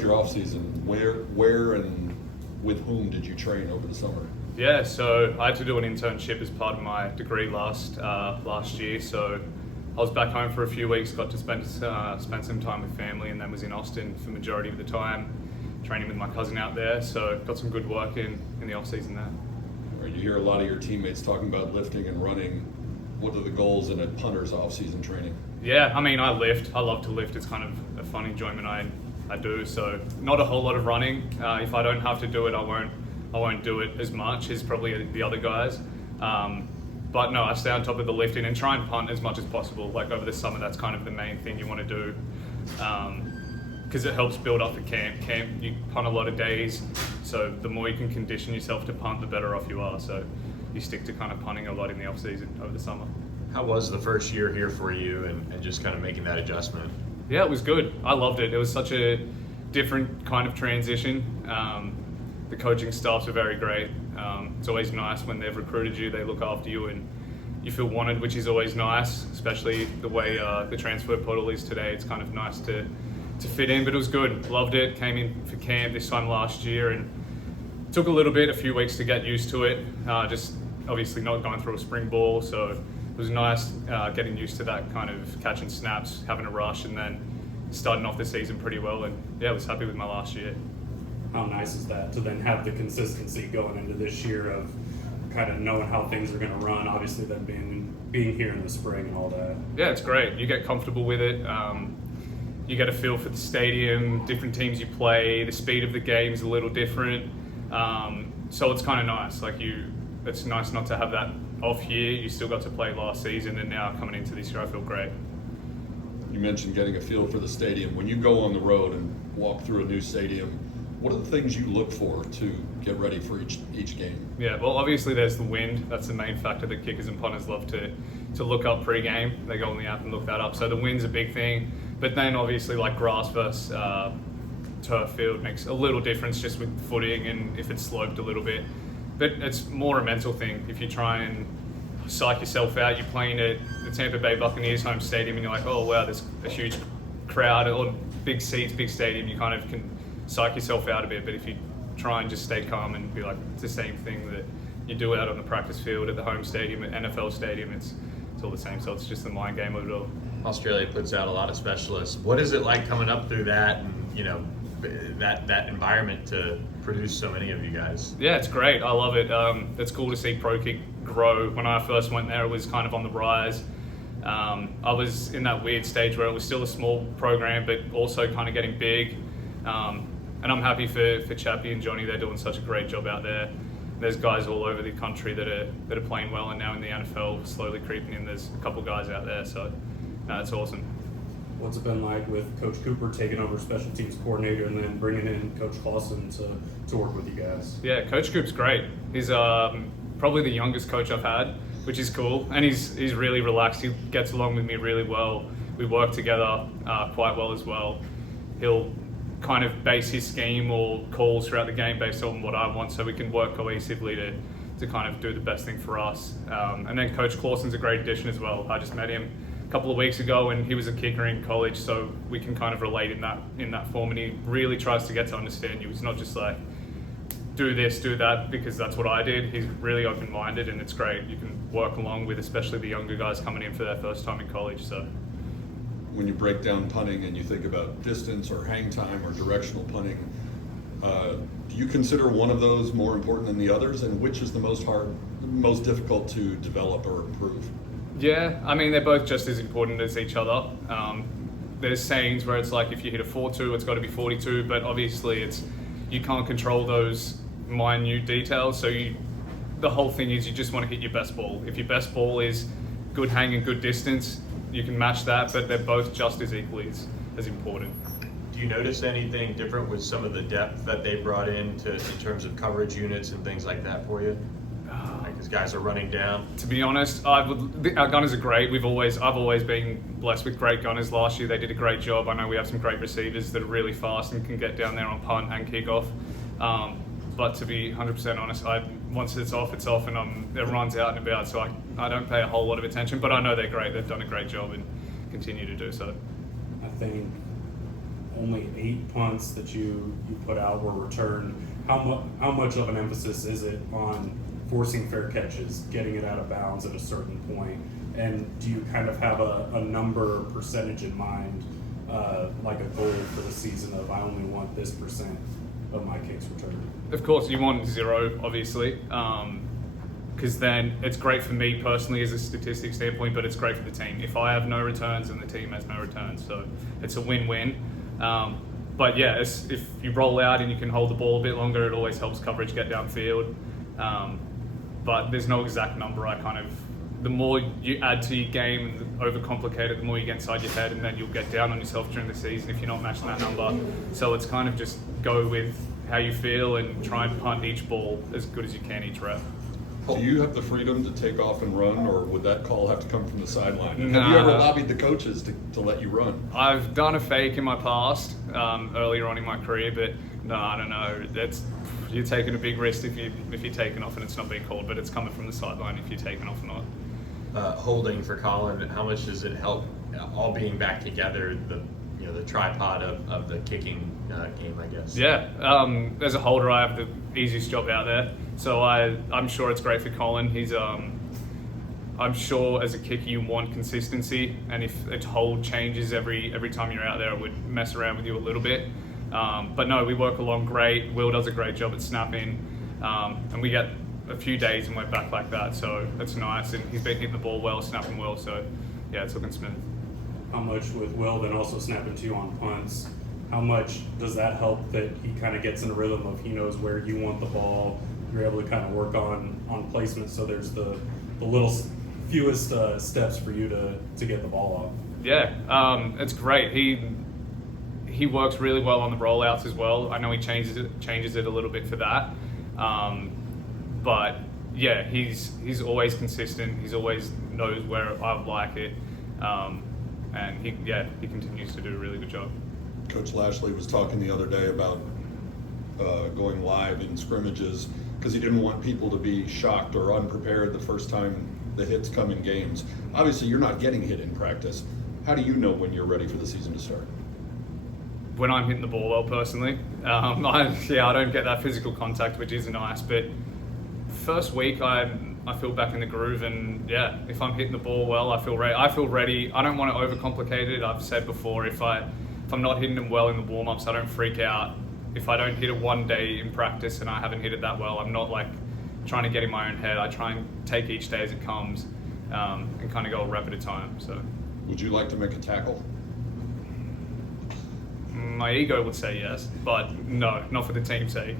Your off season, where and with whom did you train over the summer? Yeah, so I had to do an internship as part of my degree last year. So I was back home for a few weeks, got to spend some time with family, and then was in Austin for the majority of the time, training with my cousin out there. So got some good work in the off season there. Right, you hear a lot of your teammates talking about lifting and running. What are the goals in a punter's off season training? Yeah, I mean, I lift. I love to lift. It's kind of a fun enjoyment I do. So not a whole lot of running. If I don't have to do it, I won't do it as much as probably the other guys. But no, I stay on top of the lifting and try and punt as much as possible. Like over the summer, that's kind of the main thing you want to do, because it helps build up for camp. You punt a lot of days, so the more you can condition yourself to punt, the better off you are. So you stick to kind of punting a lot in the off season over the summer. How was the first year here for you and just kind of making that adjustment? Yeah, it was good. I loved it. It was such a different kind of transition. The coaching staffs are very great. It's always nice when they've recruited you, they look after you and you feel wanted, which is always nice, especially the way the transfer portal is today. It's kind of nice to fit in, but it was good. Loved it. Came in for camp this time last year and took a few weeks to get used to it. Just obviously not going through a spring ball, so it was nice getting used to that kind of catching snaps, having a rush, and then starting off the season pretty well. And yeah, I was happy with my last year. How nice is that to then have the consistency going into this year of kind of knowing how things are going to run, obviously then being here in the spring and all that? Yeah, it's great. You get comfortable with it. You get a feel for the stadium, different teams you play, the speed of the game is a little different. So it's kind of nice. It's nice not to have that off year. You still got to play last season, and now coming into this year, I feel great. You mentioned getting a feel for the stadium. When you go on the road and walk through a new stadium, what are the things you look for to get ready for each game? Yeah, well, obviously there's the wind. That's the main factor that kickers and punters love to look up pre-game. They go on the app and look that up. So the wind's a big thing. But then obviously like grass versus turf field makes a little difference just with footing and if it's sloped a little bit. But it's more a mental thing. If you try and psych yourself out, you're playing at the Tampa Bay Buccaneers home stadium and you're like, oh wow, there's a huge crowd or big seats, big stadium, you kind of can psych yourself out a bit. But if you try and just stay calm and be like, it's the same thing that you do out on the practice field, at the home stadium, at NFL stadium, it's all the same. So it's just the mind game of it all. Australia puts out a lot of specialists. What is it like coming up through that and, that environment to produce so many of you guys? Yeah, it's great. I love it. It's cool to see pro kick grow. When I first went there, it was kind of on the rise. I was in that weird stage where it was still a small program, but also kind of getting big. And I'm happy for Chappie and Johnny. They're doing such a great job out there. There's guys all over the country that are playing well, and now in the NFL, slowly creeping in. There's a couple guys out there, so it's awesome. What's it been like with Coach Cooper taking over special teams coordinator and then bringing in Coach Clausen to work with you guys? Yeah, Coach Coop's great. He's probably the youngest coach I've had, which is cool, and he's really relaxed. He gets along with me really well. We work together quite well as well. He'll kind of base his scheme or calls throughout the game based on what I want, so we can work cohesively to kind of do the best thing for us. And then Coach Clausen's a great addition as well. I just met him a couple of weeks ago and he was a kicker in college, so we can kind of relate in that form, and he really tries to get to understand you. He's not just like, do this, do that, because that's what I did. He's really open-minded, and it's great. You can work along with especially the younger guys coming in for their first time in college. So when you break down punting and you think about distance or hang time or directional punting, do you consider one of those more important than the others, and which is the most difficult to develop or improve? Yeah, I mean, they're both just as important as each other. There's sayings where it's like, if you hit a 4.2, it's got to be 42, but obviously you can't control those minute details. So the whole thing is you just want to hit your best ball. If your best ball is good hang and good distance, you can match that, but they're both just as equally as important. Do you notice anything different with some of the depth that they brought in terms of coverage units and things like that for you? Because guys are running down. To be honest, our gunners are great. I've always been blessed with great gunners. Last year they did a great job. I know we have some great receivers that are really fast and can get down there on punt and kickoff. But to be 100% honest, once it's off, and everyone's out and about, so I don't pay a whole lot of attention. But I know they're great. They've done a great job and continue to do so. I think only 8 punts that you put out were returned. How much of an emphasis is it on forcing fair catches, getting it out of bounds at a certain point? And do you kind of have a number percentage in mind, like a goal for the season of I only want this percent of my kicks returned? Of course, you want 0, obviously, because then it's great for me personally as a statistic standpoint, but it's great for the team. If I have no returns, then the team has no returns, so it's a win-win. But yeah, if you roll out and you can hold the ball a bit longer, it always helps coverage get downfield. But there's no exact number. The more you add to your game and overcomplicate it, the more you get inside your head, and then you'll get down on yourself during the season if you're not matching that number. So it's kind of just go with how you feel and try and punt each ball as good as you can each rep. Do you have the freedom to take off and run, or would that call have to come from the sideline? Nah. Have you ever lobbied the coaches to let you run? I've done a fake in my past, earlier on in my career, but no, I don't know. You're taking a big risk if you're taking off and it's not being called, but it's coming from the sideline if you're taking off or not. Holding for Colin, how much does it help all being back together, the tripod of the kicking game, I guess? Yeah, as a holder, I have the easiest job out there, so I'm sure it's great for Colin. He's I'm sure as a kicker you want consistency, and if its hold changes every time you're out there, it would mess around with you a little bit. But no, we work along great. Will does a great job at snapping, and we get a few days and we're back like that, so that's nice. And he's been hitting the ball well, snapping well, so yeah, it's looking smooth. How much with Will then also snapping to you on punts, how much does that help that he kind of gets in a rhythm of he knows where you want the ball, you're able to kind of work on placement, so there's the little fewest steps for you to get the ball off? Yeah, it's great. He works really well on the rollouts as well. I know he changes it a little bit for that, but yeah, he's always consistent. He's always knows where I like it, and he continues to do a really good job. Coach Lashley was talking the other day about going live in scrimmages because he didn't want people to be shocked or unprepared the first time the hits come in games. Obviously, you're not getting hit in practice. How do you know when you're ready for the season to start? When I'm hitting the ball well, personally. I don't get that physical contact, which is nice, but first week I feel back in the groove, and yeah, if I'm hitting the ball well, I feel ready. I don't want to overcomplicate it. I've said before, if I'm not hitting them well in the warm-ups, I don't freak out. If I don't hit it one day in practice and I haven't hit it that well, I'm not like trying to get in my own head. I try and take each day as it comes, and kind of go a rep at a time. So, would you like to make a tackle? My ego would say yes, but no, not for the team's sake.